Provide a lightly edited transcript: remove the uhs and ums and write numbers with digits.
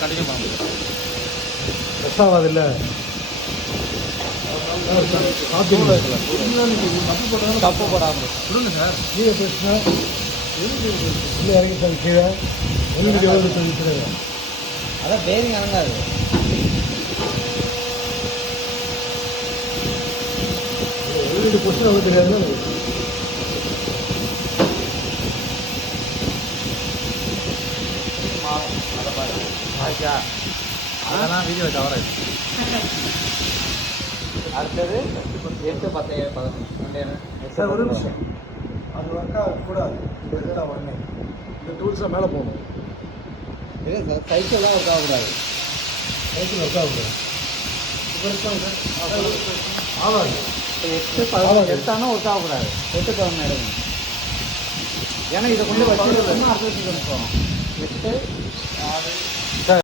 Continue பண்ண முடியும். Brush ஆகாதில்ல. தப்பு போடாமல் சொல்லுங்க சார். கீழே பிரச்சனை இல்லை இறங்கி சார் கீழே ஒன்று எவ்வளோ சொல்லிட்டு அதான் பேரிங் இறங்காது. ஒன்று கொஸ்டின் அவ்வளோ தெரியாதுல்ல. அதை பாரு ஆச்சா, அதெல்லாம் வீடியோ தவற. அடுத்தது 8, 10, 11 சார் ஒரு நிமிஷம், அது ஒர்க் ஆகக்கூடாது. இந்த உடனே இந்த டூல்ஸாக மேலே போகணும். இல்லை சார், சைக்கிள்லாம் ஒர்க் ஆகக்கூடாது. சைக்கிள் ஒர்க் ஆகக்கூடாது. ஆகாது. 8, 11 எடுத்தாலும் ஒர்க் ஆகக்கூடாது. 8, 11 எடுங்க. ஏன்னா இதை கொண்டு வச்சு அடுத்த வருஷத்துக்கு போகிறோம். 8, 6